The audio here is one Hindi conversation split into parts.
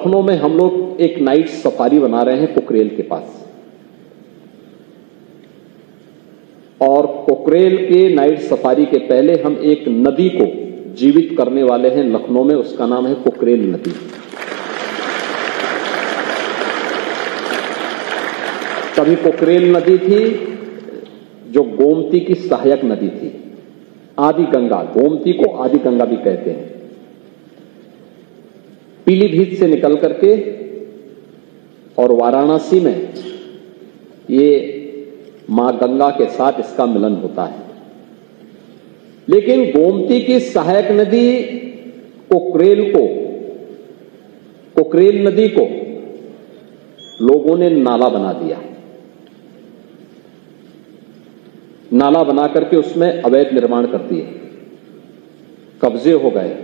लखनऊ में हम लोग एक नाइट सफारी बना रहे हैं कुकरेल के पास, और कुकरेल के नाइट सफारी के पहले हम एक नदी को जीवित करने वाले हैं लखनऊ में, उसका नाम है कुकरेल नदी। कभी कुकरेल नदी थी जो गोमती की सहायक नदी थी, आदि गंगा, गोमती को आदि गंगा भी कहते हैं। पीलीभीत से निकल करके और वाराणसी में ये मां गंगा के साथ इसका मिलन होता है। लेकिन गोमती की सहायक नदी कुकरेल नदी को लोगों ने नाला बना दिया। नाला बना करके उसमें अवैध निर्माण कर दिए, कब्जे हो गए,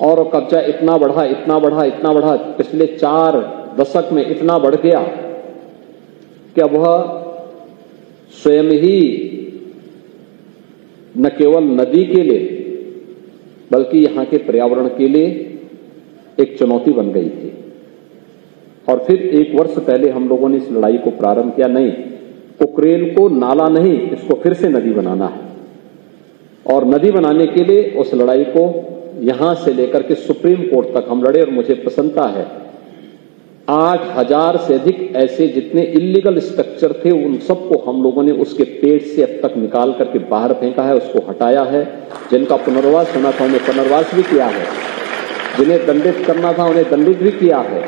और कब्जा इतना बढ़ा, पिछले 4 दशक में इतना बढ़ गया कि अब वह स्वयं ही न केवल नदी के लिए बल्कि यहां के पर्यावरण के लिए एक चुनौती बन गई थी। और फिर 1 वर्ष पहले हम लोगों ने इस लड़ाई को प्रारंभ किया। नहीं, कुकरेल को नाला नहीं, इसको फिर से नदी बनाना है। और नदी बनाने के लिए उस लड़ाई को यहां से लेकर के सुप्रीम कोर्ट तक हम लड़े, और मुझे प्रसन्नता है 8000 से अधिक ऐसे जितने इलीगल स्ट्रक्चर थे उन सबको हम लोगों ने उसके पेट से अब तक निकाल करके बाहर फेंका है, उसको हटाया है। जिनका पुनर्वास होना था उन्हें पुनर्वास भी किया है, जिन्हें दंडित करना था उन्हें दंडित भी किया है।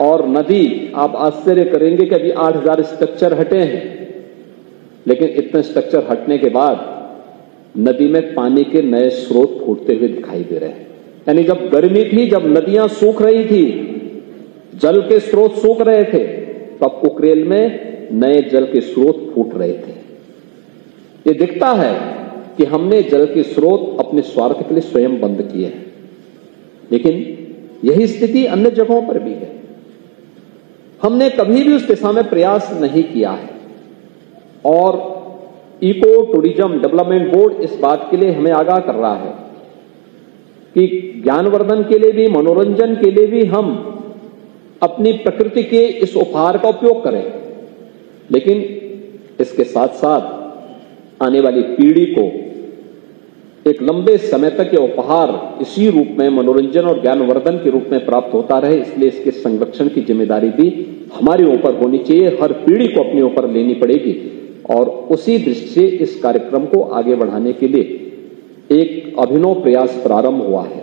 और नदी, आप आश्चर्य करेंगे कि अभी 8000 स्ट्रक्चर हटे हैं, लेकिन इतने स्ट्रक्चर हटने के बाद नदी में पानी के नए स्रोत फूटते हुए दिखाई दे रहे हैं। यानी जब गर्मी थी, जब नदियां सूख रही थी, जल के स्रोत सूख रहे थे, तब कुकरेल में नए जल के स्रोत फूट रहे थे। ये दिखता है कि हमने जल के स्रोत अपने स्वार्थ के लिए स्वयं बंद किए हैं, लेकिन यही स्थिति अन्य जगहों पर भी है। हमने कभी भी उस दिशा में प्रयास नहीं किया है, और इको टूरिज्म डेवलपमेंट बोर्ड इस बात के लिए हमें आगाह कर रहा है कि ज्ञानवर्धन के लिए भी, मनोरंजन के लिए भी हम अपनी प्रकृति के इस उपहार का उपयोग करें, लेकिन इसके साथ साथ आने वाली पीढ़ी को एक लंबे समय तक ये उपहार इसी रूप में मनोरंजन और ज्ञानवर्धन के रूप में प्राप्त होता रहे। इसलिए इसके संरक्षण की जिम्मेदारी भी हमारे ऊपर होनी चाहिए, हर पीढ़ी को अपने ऊपर लेनी पड़ेगी। और उसी दृष्टि से इस कार्यक्रम को आगे बढ़ाने के लिए एक अभिनव प्रयास प्रारंभ हुआ है।